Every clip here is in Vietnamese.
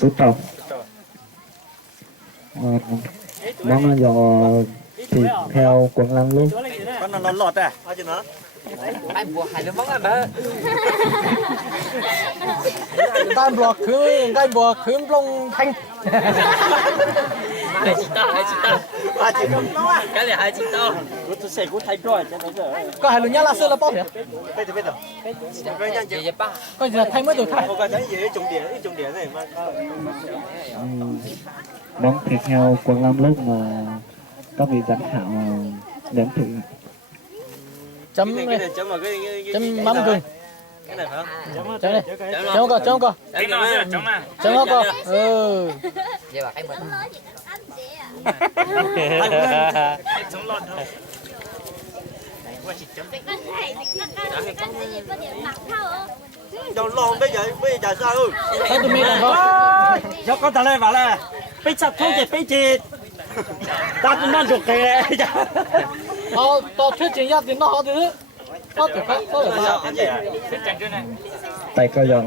súp tàu. Món giò thịt heo quần lăng luôn. Con nó lọt à? Ai chứ nó? Ai buộc hai đứa món ăn đó. Tay buộc khướng lông thanh. Hai chị tao. À chỉ không nó à? Cái này hai chị tao. Tôi sẽ cũng thay rồi cho nó giờ. Có hai lần nhá là sơ là bao nhiêu? Bây giờ. Chị ba. Có giờ thay mới được thay. Không có cái gì trùng điểm này mà. Món thịt heo quần lăng lúc mà các vị giám khảo nếm thử. Chấm mắm gừng. Cái này phải không? Chấm này. Chấm coi. Chấm coi. Ừ. Vậy bà cái mình. Chống lọt thôi. Đâu lon bây giờ sao ơi? Thôi tụi mình làm thôi. Cho con ta lên vào là bây chặt thôi thì bây chị ta cũng đang chụp cái này. Tao thuyết trình ra thì nó họ được. Có được không? Có được không? Tay có giò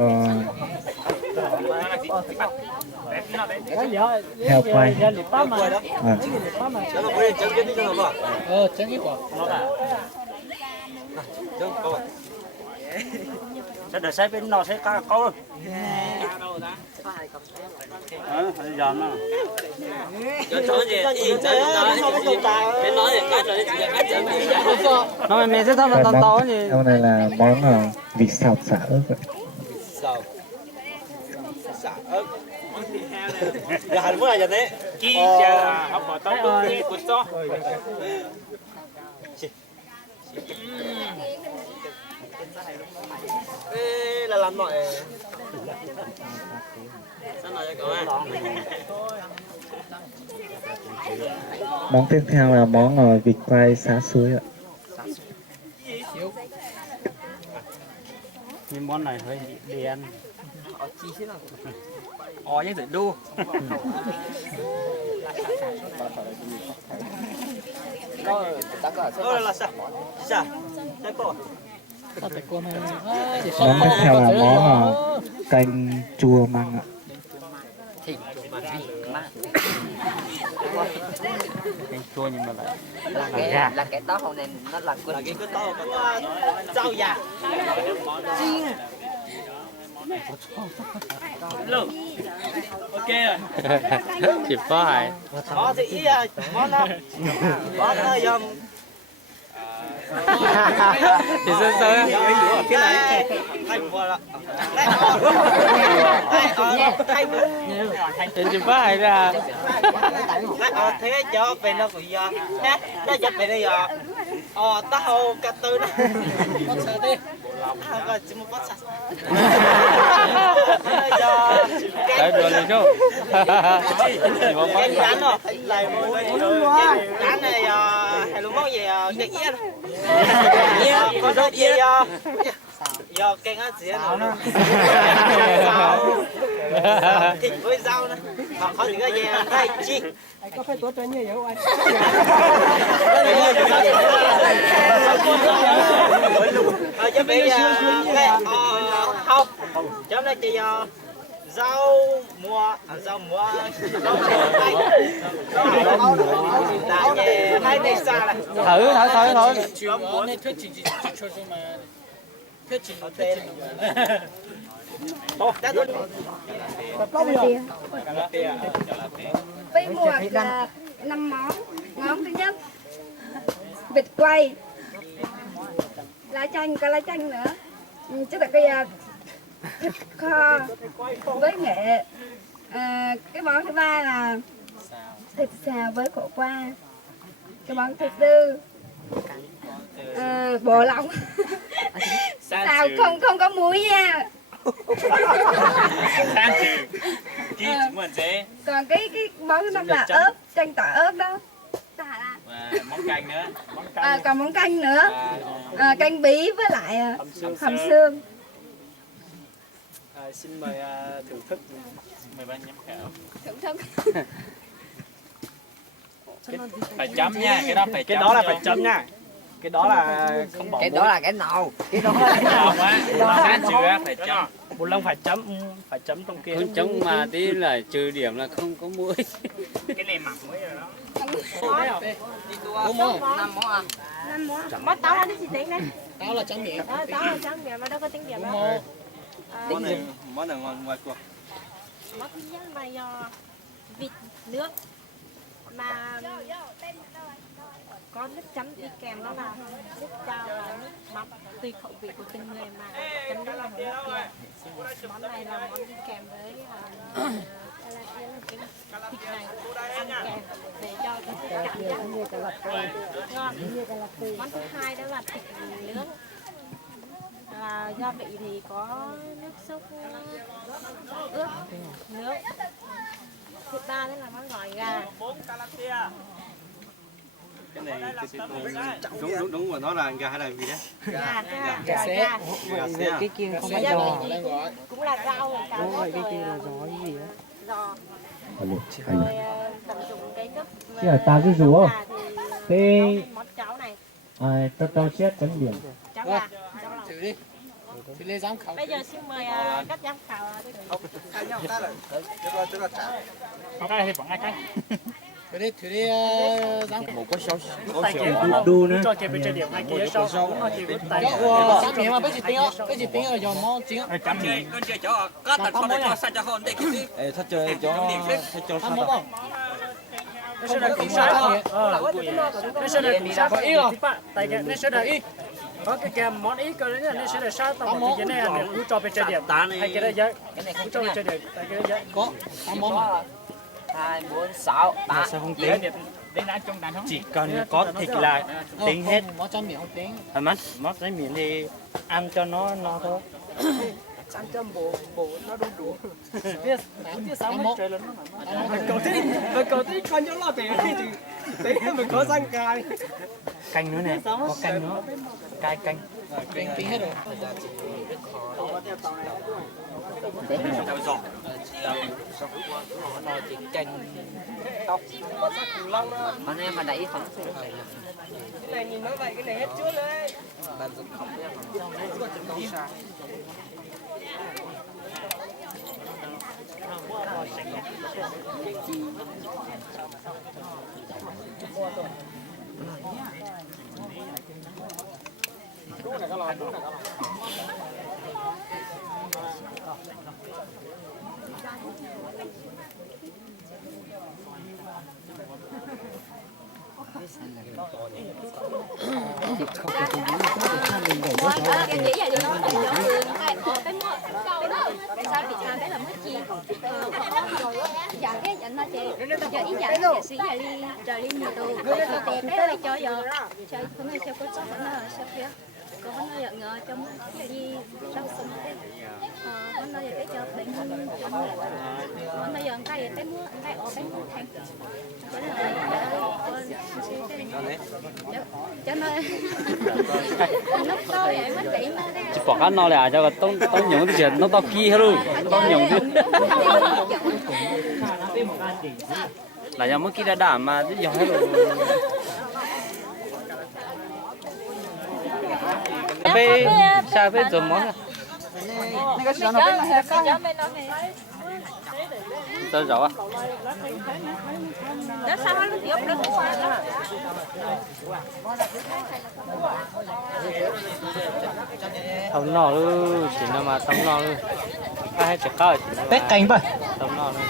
heo quay. Cho nó quay chân cái đi cho nó vào. Chân ít quả. Chân có. Sẽ để sai bên nó sẽ cá câu. Giờ nó. Cho gì? Bên nói thì cái rồi thì cái chở. Nó mình sẽ thăm nó to gì. Heo này là món vịt xào xả ớt. Giờ hành mới là giờ đấy. Chi chờ học bỏ tao bưng đi của cho. Ê là làm mọi. Sao nói cho cậu Món tiếp theo là món vịt quay xá suối ạ. Nhưng món này hơi đen. với tự đu. Là sao? Sao? Đây cô. Món tiếp theo là món canh chua măng ạ. Thì mà Canh chua nhưng mà lại là cái táo hôm nay nó là cái to rau già. Ok rồi. Chịp có hài. Có gì món đó. Món đó dầm. Thì sơ sơ Cái này thay vừa là. thì chịp có hài ra. Thế cho về nó phải giờ. Nó dập về đây giờ. Tao hầu cả tư đó. Coi chỉ một bát sạch. Đấy đùa lên chú. Cái rán rồi, lại rán này hay luôn món gì cái yến. Có rau gì giờ canh ăn gì nữa. Thịt với rau nữa. Còn có những cái gì hay chi. Có phải tốt cho nhiều vậy không anh? Cho bây giờ không cho nó chỉ rau mùa hai này xa là Thử. Này thuyết trình chỉ cho mà thuyết trình Với một là 5 món. Món thứ nhất vịt quay, lá chanh, có lá chanh nữa, chứ là cái thịt kho với nghệ. Cái món thứ ba là thịt xào với khổ qua. Cái món thứ tư bò lòng xào không có muối nha. Còn cái món thứ năm là ớt, chanh tỏi ớt đó. Món canh nữa. Còn món canh nữa, canh bí với lại hầm xương. Xin mời thưởng thức. Mời ban giám khảo. Thưởng thức. Phải chấm nha, cái đó phải chấm. Cái đó là phải chấm nha. Cái đó là không bỏ. cái đó là cái nầu. Cái đó là cái nào á? San chừa phải chấm. một lần phải chấm trong kia. Không chấm mà tí là trừ điểm là không có mũi. Cái này mỏng mới rồi đó. Bốn món. 5 món à? 5 món. Mất táo là gì tính đấy? Táo là trắng miệng. Táo là trắng miệng mà đâu có tính điểm đâu. Món này ngon ngoài cuộc. Món thứ nhất là vịt nước mà có nước chấm đi kèm đó là nước chao và nước mắm tùy khẩu vị của từng người mà chấm đó là một nước kia. Món này là món đi kèm với thịt này ăn kèm để cho cái cảm giác ngon. Món thứ hai đó là thịt nướng. Gia vị thì có nước súp ướp nước. Thứ ba đó là món gỏi gà. Cái này đúng của nó là gà hay là gì đấy? Gà Gà xé. cái kia không phải gia giò. vị thì cũng là rau rồi cà rốt rồi Cái kia là giò cái gì đó. giò Hay rồi tận dụng cái nước Chứ là ta cái rúa. gà thì Thế món cháo này tao xét chấm điểm. cháo gà cháo lòng. Thử đi. Thử lên giám khảo. Bây giờ xin mời các giám khảo Không cái thì vẫn ai cái. Thử đi giám khảo. Một cái sốt. Đu nữa. Cho kịp chơi điểm hai kia sau. Trắng miệng mà bây giờ tính ở giò món chính. Chấm miệng. Con chơi chó có tật con cho sao cho hôn đây cái gì. Ê, thích chơi cho Ăn món không? Nó sẽ là cũng sao. Nó sẽ là cũng sao có ý không? Tại cái nó sẽ là ý. Có cái kèm món ý cơ đấy nó sẽ là sao tao một cái này là cứ cho về chơi điểm hay cái đấy giấy. Cái này cũng cho về chơi điểm tại cái đấy giấy. Có. Ăn món mà. 2 4 6 8. Sao không tính? Đến đã trong đàn không? Chỉ cần có thịt là tính hết. Món trắng miệng không tính. Món tráng miệng thì ăn cho nó no thôi. Ăn cho bổ nó đủ. Biết sao mất trời lớn nó. Mà cậu tí con cho lo tiền tí mình có răng cài. Canh nữa nè, có canh nữa. Canh. Tính hết rồi. Anh em mà đẩy không. Cái này nhìn nói vậy, cái này hết trước đấy. Cái chỉ là đi nói là chỗ đường cái cái sao Việt Nam cái là mất chi dạ cái nhận nó chơi cho ý dạ cái sĩ là đi trời đi nhiều đồ tiền cái là cho giờ chơi không ai chơi có sót nó sao kia có nó giờ ngờ trong cái đi trong sông cái nó giờ cái cho bệnh nó giờ cái cái mua cái ở cái mua thành cho nó lúc đó vậy mất tiền nó Chỉ bỏ cái no là cho tông nhúng thì nó to kia hết luôn. Tông nhúng đi. Là do mất kia đã đảm mà chứ dòng hết rồi. Bây sao bây giờ món à? Tao rõ à? đó sao nó tiếp nó cũng qua đó Tông nọ luôn, chỉ là mà tông nọ luôn. Ai chả có chỉ là Tết canh vậy. tông nọ luôn.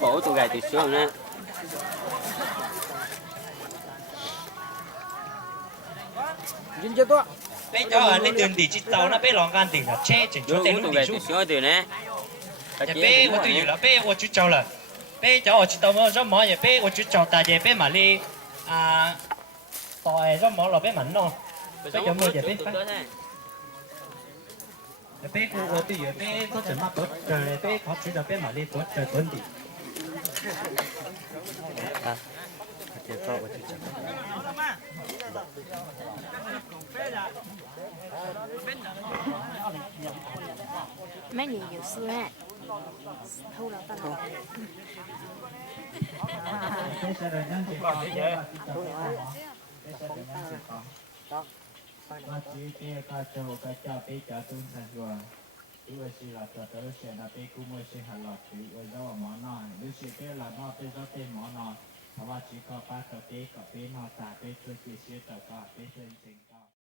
Bổ tụi gầy từ xưa nè. bây giờ lên đường đi chỉ tàu nó bây lòng gan đỉnh là che chỉnh cho tên lúc đi xuống xưa từ nè. nhà bây tôi hiểu là bây tôi chú cháu là bây giờ tôi chỉ tàu mà cho mỏ nhà bây tôi chú cháu tại nhà bây mà đi tỏi cho mỏ là bây mặn đâu bây giờ mua nhà bây bé của tôi thì bé có chừng mắt tốt trời bé có chỉ là bé mà đi tốt trời tuấn đi chỉ có một chút mấy người nhiều xưa á thu là tao cái sẽ là nhân chỉ có cái sẽ là nhân chỉ có mà chỉ cái cha bé cha tuân thành rồi chỉ là chỉ là cho tới sẽ là bé cũng mới sẽ hành lọt chỉ ở đó món nào nếu chỉ cái là nó tới đó tên món nào เพราะว่าชีก็ป้ากับเป๊กับเป๊นอตาเป๊ช่วยเสียแต่ก็เป๊ช่วยจริง